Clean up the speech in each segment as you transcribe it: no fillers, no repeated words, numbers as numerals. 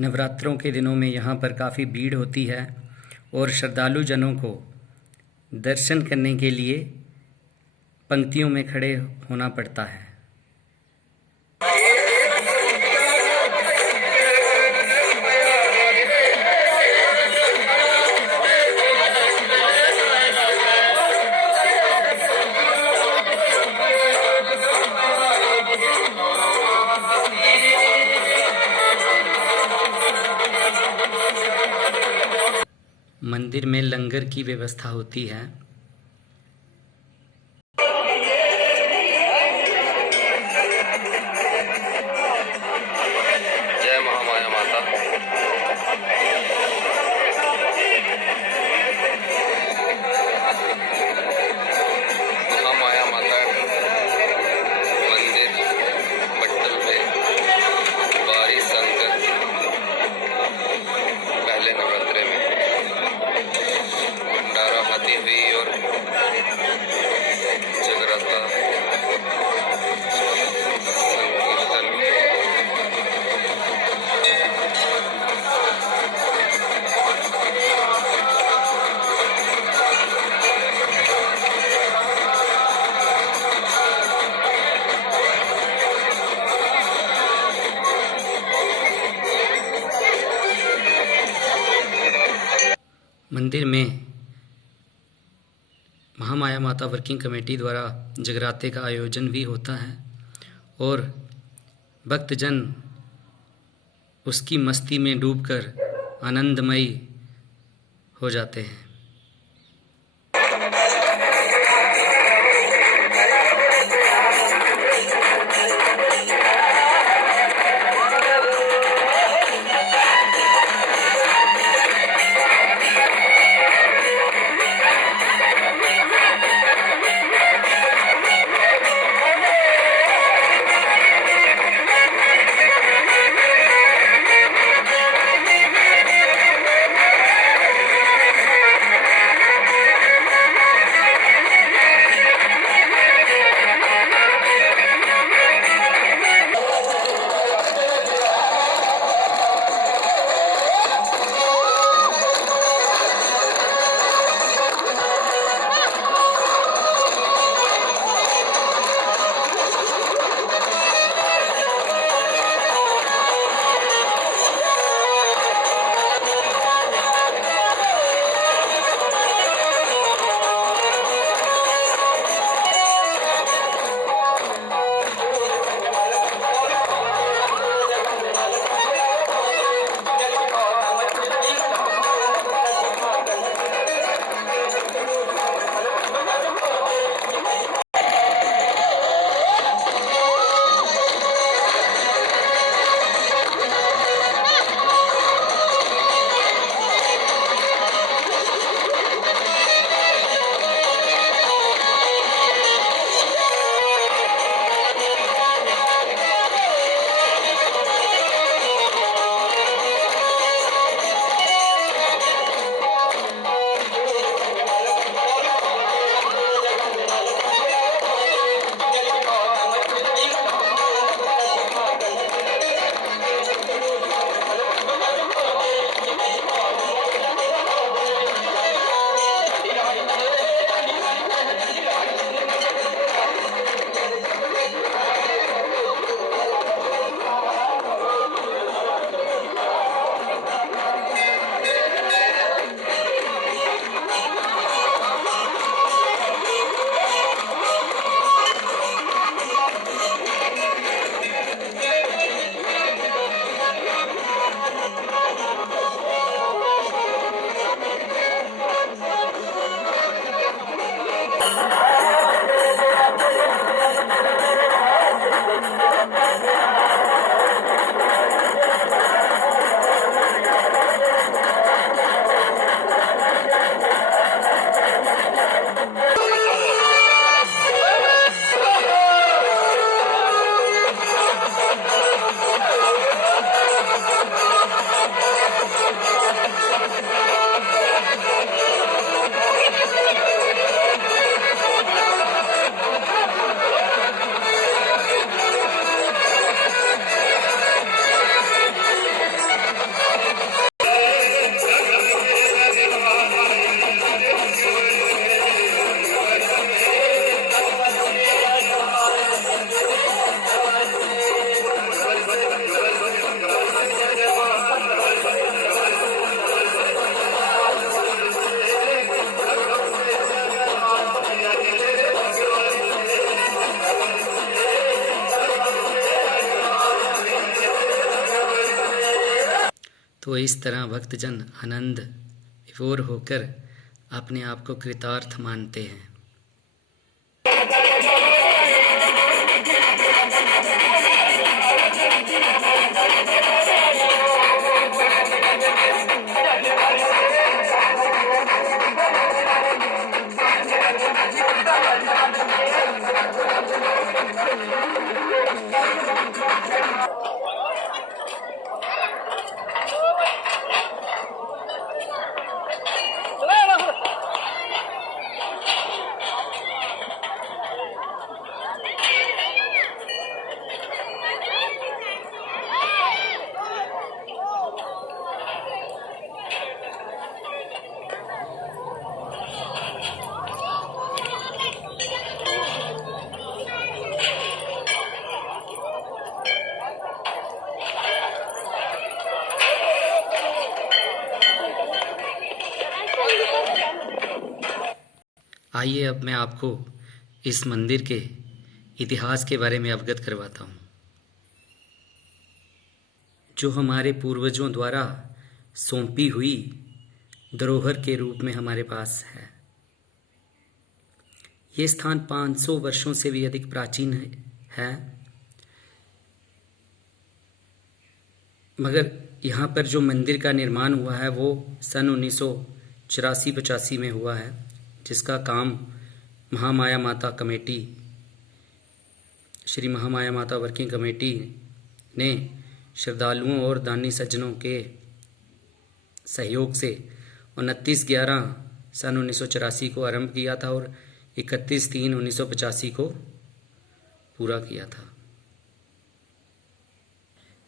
नवरात्रों के दिनों में यहाँ पर काफ़ी भीड़ होती है और श्रद्धालु जनों को दर्शन करने के लिए पंक्तियों में खड़े होना पड़ता है। मंदिर में लंगर की व्यवस्था होती है। जय महामाया माता। महामाया माता मंदिर पट्टल पे बारी संगत पहले नवरात्रे में भंडारा खाती हुई और जगराता संकीर्तन मंदिर में महामाया माता वर्किंग कमेटी द्वारा जगराते का आयोजन भी होता है और भक्तजन उसकी मस्ती में डूबकर आनंदमयी हो जाते हैं। तो इस तरह भक्तजन आनंद विभोर होकर अपने आप को कृतार्थ मानते हैं। आइए अब मैं आपको इस मंदिर के इतिहास के बारे में अवगत करवाता हूँ, जो हमारे पूर्वजों द्वारा सौंपी हुई धरोहर के रूप में हमारे पास है। ये स्थान 500 वर्षों से भी अधिक प्राचीन है, मगर यहाँ पर जो मंदिर का निर्माण हुआ है वो सन 1984-85 में हुआ है, जिसका काम महामाया माता कमेटी, श्री महामाया माता वर्किंग कमेटी ने श्रद्धालुओं और दानी सज्जनों के सहयोग से 29/11 सन 1984 को आरंभ किया था और 31/3/1985 को पूरा किया था।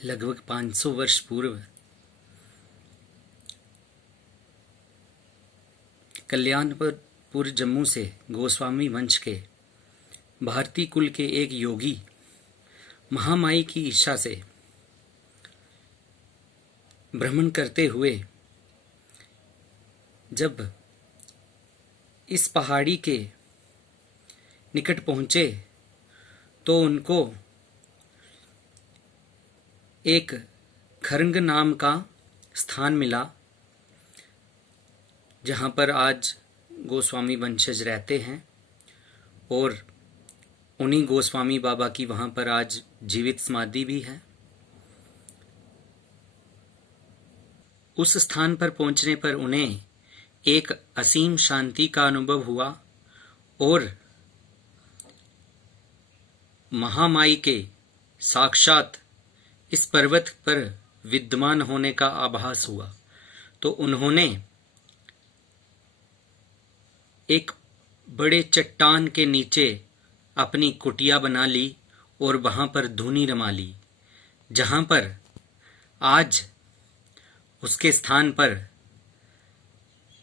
लगभग 500 वर्ष पूर्व कल्याणपुर जम्मू से गोस्वामी वंश के भारतीय कुल के एक योगी महामाई की इच्छा से भ्रमण करते हुए जब इस पहाड़ी के निकट पहुंचे तो उनको एक खरंग नाम का स्थान मिला, जहाँ पर आज गोस्वामी वंशज रहते हैं और उन्हीं गोस्वामी बाबा की वहाँ पर आज जीवित समाधि भी है। उस स्थान पर पहुँचने पर उन्हें एक असीम शांति का अनुभव हुआ और महामाई के साक्षात इस पर्वत पर विद्यमान होने का आभास हुआ। तो उन्होंने एक बड़े चट्टान के नीचे अपनी कुटिया बना ली और वहां पर धूनी रमा ली, जहां पर आज उसके स्थान पर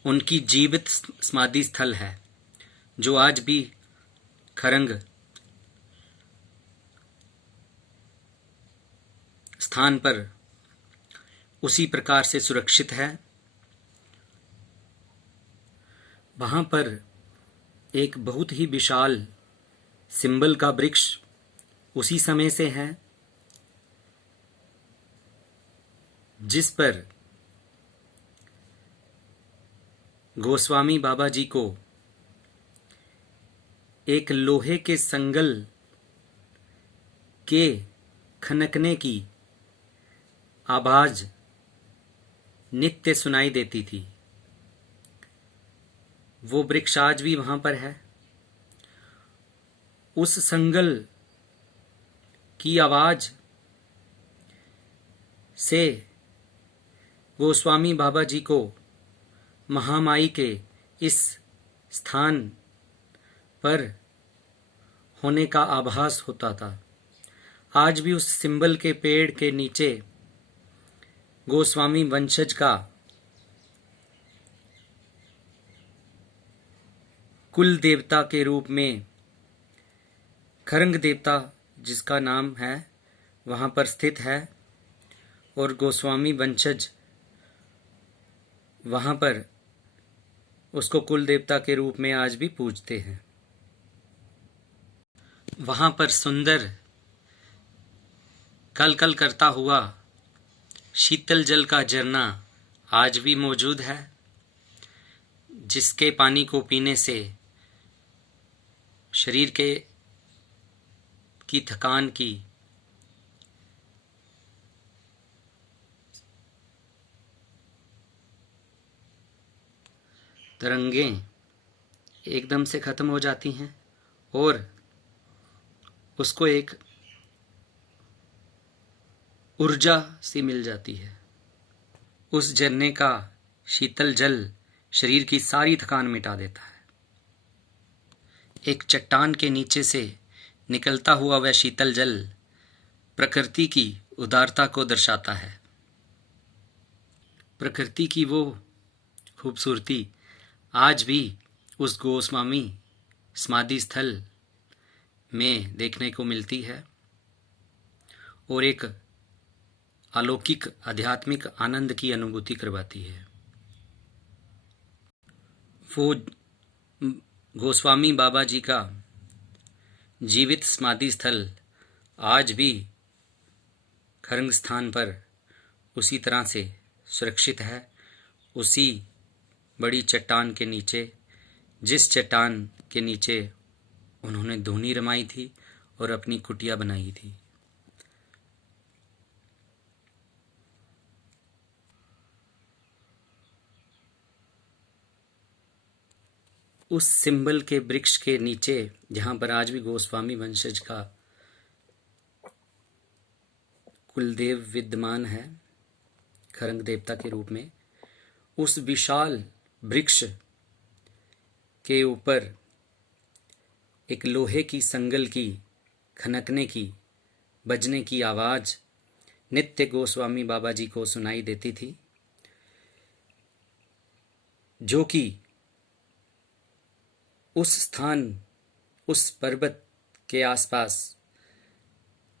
उनकी जीवित समाधि स्थल है, जो आज भी खरंग स्थान पर उसी प्रकार से सुरक्षित है। वहाँ पर एक बहुत ही विशाल सिंबल का वृक्ष उसी समय से है, जिस पर गोस्वामी बाबा जी को एक लोहे के संगल के खनकने की आवाज नित्य सुनाई देती थी। वो वृक्ष आज भी वहां पर है। उस संगल की आवाज से गोस्वामी बाबा जी को महामाई के इस स्थान पर होने का आभास होता था। आज भी उस सिंबल के पेड़ के नीचे गोस्वामी वंशज का कुल देवता के रूप में खरंग देवता, जिसका नाम है, वहाँ पर स्थित है और गोस्वामी वंशज वहाँ पर उसको कुल देवता के रूप में आज भी पूजते हैं। वहाँ पर सुंदर कल कल करता हुआ शीतल जल का झरना आज भी मौजूद है, जिसके पानी को पीने से शरीर की थकान की तरंगें एकदम से खत्म हो जाती हैं और उसको एक ऊर्जा सी मिल जाती है। उस झरने का शीतल जल शरीर की सारी थकान मिटा देता है। एक चट्टान के नीचे से निकलता हुआ वह शीतल जल प्रकृति की उदारता को दर्शाता है। प्रकृति की वो खूबसूरती आज भी उस गोस्वामी समाधि स्थल में देखने को मिलती है और एक अलौकिक आध्यात्मिक आनंद की अनुभूति करवाती है। वो गोस्वामी बाबा जी का जीवित समाधि स्थल आज भी खरंग स्थान पर उसी तरह से सुरक्षित है, उसी बड़ी चट्टान के नीचे, जिस चट्टान के नीचे उन्होंने धूनी रमाई थी और अपनी कुटिया बनाई थी। उस सिंबल के वृक्ष के नीचे जहां पर आज भी गोस्वामी वंशज का कुलदेव विद्यमान है खरंग देवता के रूप में, उस विशाल वृक्ष के ऊपर एक लोहे की संगल की खनकने की बजने की आवाज नित्य गोस्वामी बाबा जी को सुनाई देती थी, जो कि उस स्थान, उस पर्वत के आसपास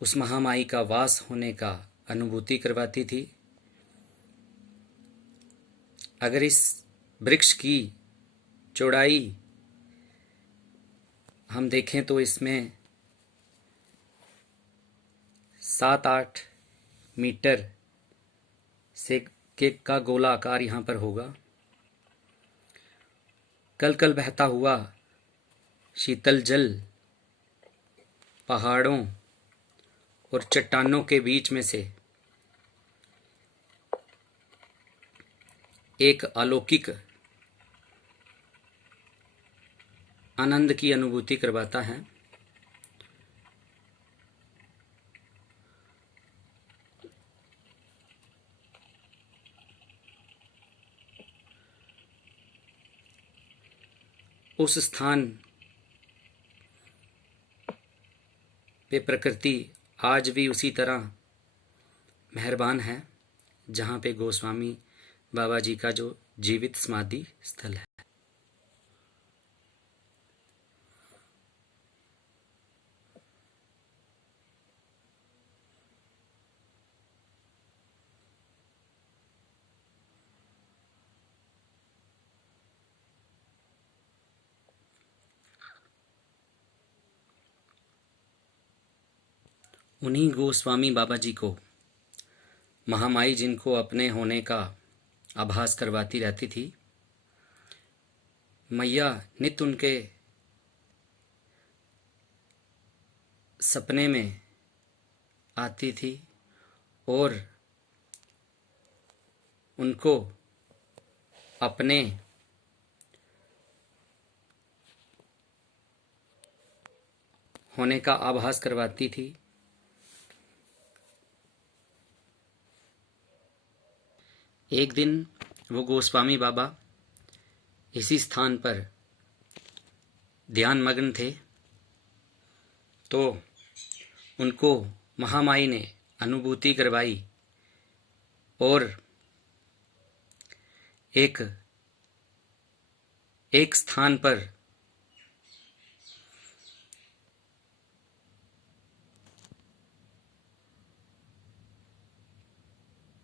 उस महामाई का वास होने का अनुभूति करवाती थी। अगर इस वृक्ष की चौड़ाई हम देखें तो इसमें 7-8 मीटर से का गोला आकार यहाँ पर होगा। कल कल बहता हुआ शीतल जल पहाड़ों और चट्टानों के बीच में से एक अलौकिक आनंद की अनुभूति करवाता है। उस स्थान पे प्रकृति आज भी उसी तरह मेहरबान है जहाँ पे गोस्वामी बाबा जी का जो जीवित समाधि स्थल है। उन्हीं गोस्वामी बाबा जी को महामाई जिनको अपने होने का आभास करवाती रहती थी, मैया नित्य उनके सपने में आती थी और उनको अपने होने का आभास करवाती थी। एक दिन वो गोस्वामी बाबा इसी स्थान पर ध्यान मग्न थे तो उनको महामाई ने अनुभूति करवाई और एक स्थान पर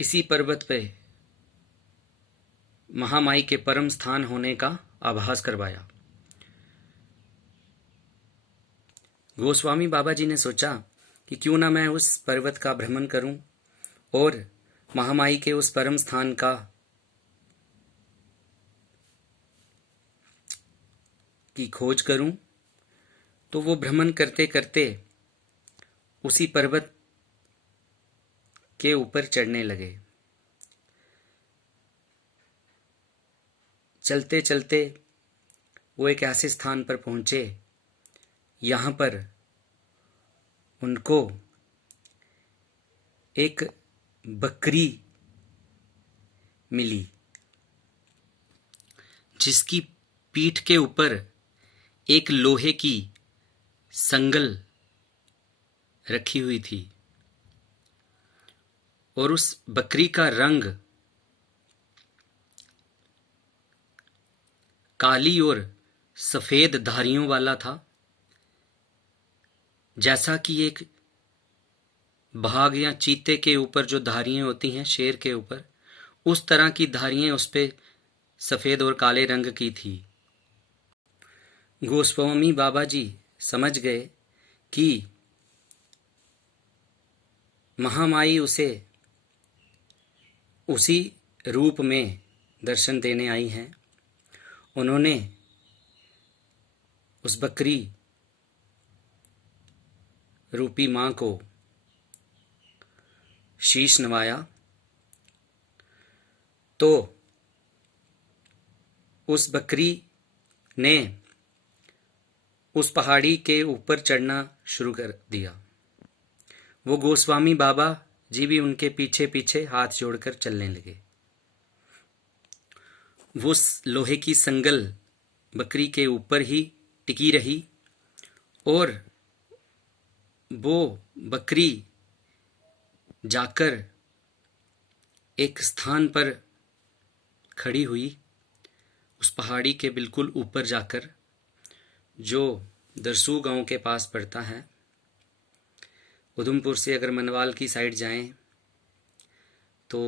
इसी पर्वत पे महामाई के परम स्थान होने का आभास करवाया। गोस्वामी बाबा जी ने सोचा कि क्यों ना मैं उस पर्वत का भ्रमण करूं और महामाई के उस परम स्थान की खोज करूं, तो वो भ्रमण करते करते उसी पर्वत के ऊपर चढ़ने लगे। चलते चलते वो एक ऐसे स्थान पर पहुंचे, यहाँ पर उनको एक बकरी मिली, जिसकी पीठ के ऊपर एक लोहे की संगल रखी हुई थी, और उस बकरी का रंग काली और सफेद धारियों वाला था, जैसा कि एक बाघ या चीते के ऊपर जो धारियां होती हैं शेर के ऊपर, उस तरह की धारियां उस पे सफेद और काले रंग की थी। गोस्वामी बाबा जी समझ गए कि महामाई उसे उसी रूप में दर्शन देने आई हैं। उन्होंने उस बकरी रूपी मां को शीश नवाया, तो उस बकरी ने उस पहाड़ी के ऊपर चढ़ना शुरू कर दिया। वो गोस्वामी बाबा जी भी उनके पीछे पीछे हाथ जोड़कर चलने लगे। वो लोहे की संगल बकरी के ऊपर ही टिकी रही, और वो बकरी जाकर एक स्थान पर खड़ी हुई, उस पहाड़ी के बिल्कुल ऊपर जाकर, जो दरसू गांव के पास पड़ता है। उधमपुर से अगर मनवाल की साइड जाएं तो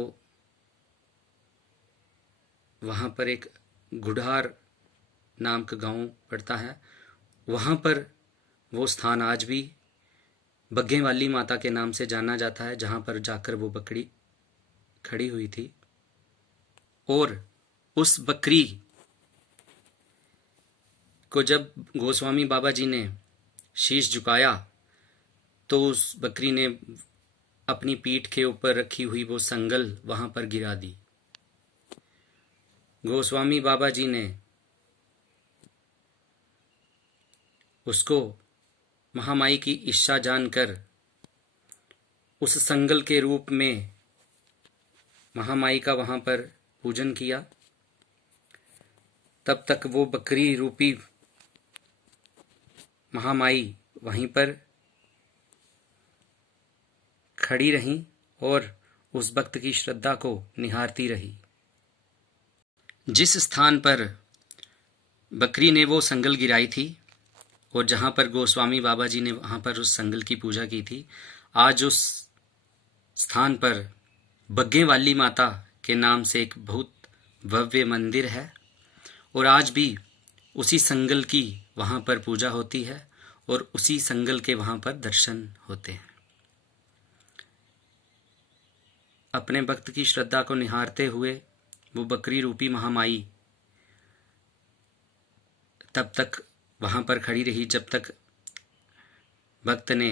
वहाँ पर एक गुढ़ार नाम का गांव पड़ता है। वहाँ पर वो स्थान आज भी बग्घे वाली माता के नाम से जाना जाता है, जहाँ पर जाकर वो बकरी खड़ी हुई थी। और उस बकरी को जब गोस्वामी बाबा जी ने शीश झुकाया, तो उस बकरी ने अपनी पीठ के ऊपर रखी हुई वो संगल वहां पर गिरा दी। गोस्वामी बाबा जी ने उसको महामाई की इच्छा जानकर उस संगल के रूप में महामाई का वहां पर पूजन किया। तब तक वो बकरी रूपी महामाई वहीं पर खड़ी रहीं और उस भक्त की श्रद्धा को निहारती रही। जिस स्थान पर बकरी ने वो संगल गिराई थी और जहाँ पर गोस्वामी बाबा जी ने वहाँ पर उस संगल की पूजा की थी, आज उस स्थान पर बग्घे वाली माता के नाम से एक बहुत भव्य मंदिर है, और आज भी उसी संगल की वहाँ पर पूजा होती है और उसी संगल के वहाँ पर दर्शन होते हैं। अपने भक्त की श्रद्धा को निहारते हुए वो बकरी रूपी महामाई तब तक वहाँ पर खड़ी रही जब तक भक्त ने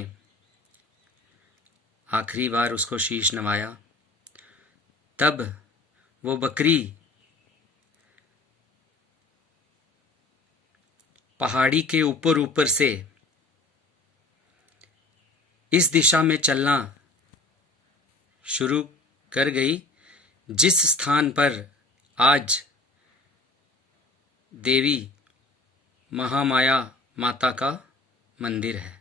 आखिरी बार उसको शीश नवाया। तब वो बकरी पहाड़ी के ऊपर ऊपर से इस दिशा में चलना शुरू कर गई, जिस स्थान पर आज देवी महामाया माता का मंदिर है।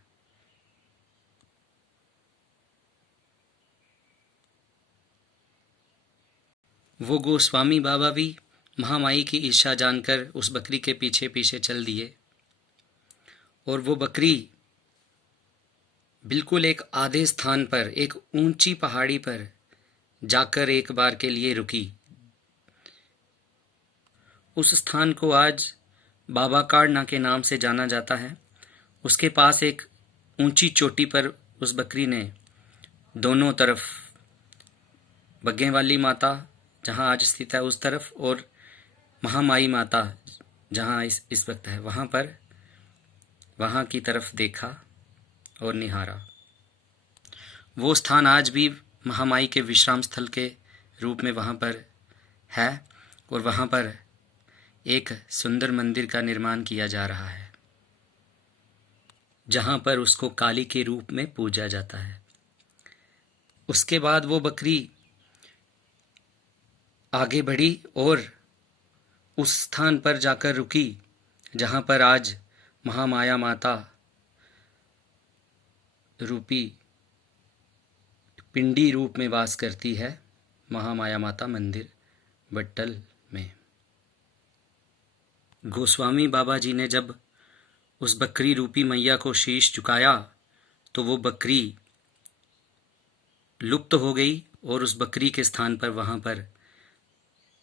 वो गोस्वामी बाबा भी महामाई की इच्छा जानकर उस बकरी के पीछे पीछे चल दिए, और वो बकरी बिल्कुल एक आधे स्थान पर एक ऊंची पहाड़ी पर जाकर एक बार के लिए रुकी। उस स्थान को आज बाबा काड़ना के नाम से जाना जाता है। उसके पास एक ऊंची चोटी पर उस बकरी ने दोनों तरफ बग्गे वाली माता जहाँ आज स्थित है उस तरफ, और महामाई माता जहाँ इस वक्त है वहाँ पर, वहाँ की तरफ देखा और निहारा। वो स्थान आज भी महामाई के विश्राम स्थल के रूप में वहाँ पर है, और वहाँ पर एक सुंदर मंदिर का निर्माण किया जा रहा है, जहाँ पर उसको काली के रूप में पूजा जाता है। उसके बाद वो बकरी आगे बढ़ी और उस स्थान पर जाकर रुकी जहाँ पर आज महामाया माता रूपी पिंडी रूप में वास करती है, महामाया माता मंदिर बट्टल में। गोस्वामी बाबा जी ने जब उस बकरी रूपी मैया को शीश झुकाया तो वो बकरी लुप्त हो गई, और उस बकरी के स्थान पर वहाँ पर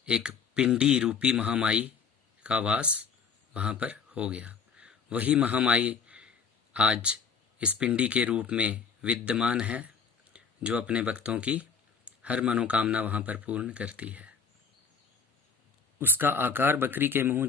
एक पिंडी रूपी महामाई का वास वहाँ पर हो गया। वही महामाई आज इस पिंडी के रूप में विद्यमान है, जो अपने भक्तों की हर मनोकामना वहाँ पर पूर्ण करती है। उसका आकार बकरी के मुंह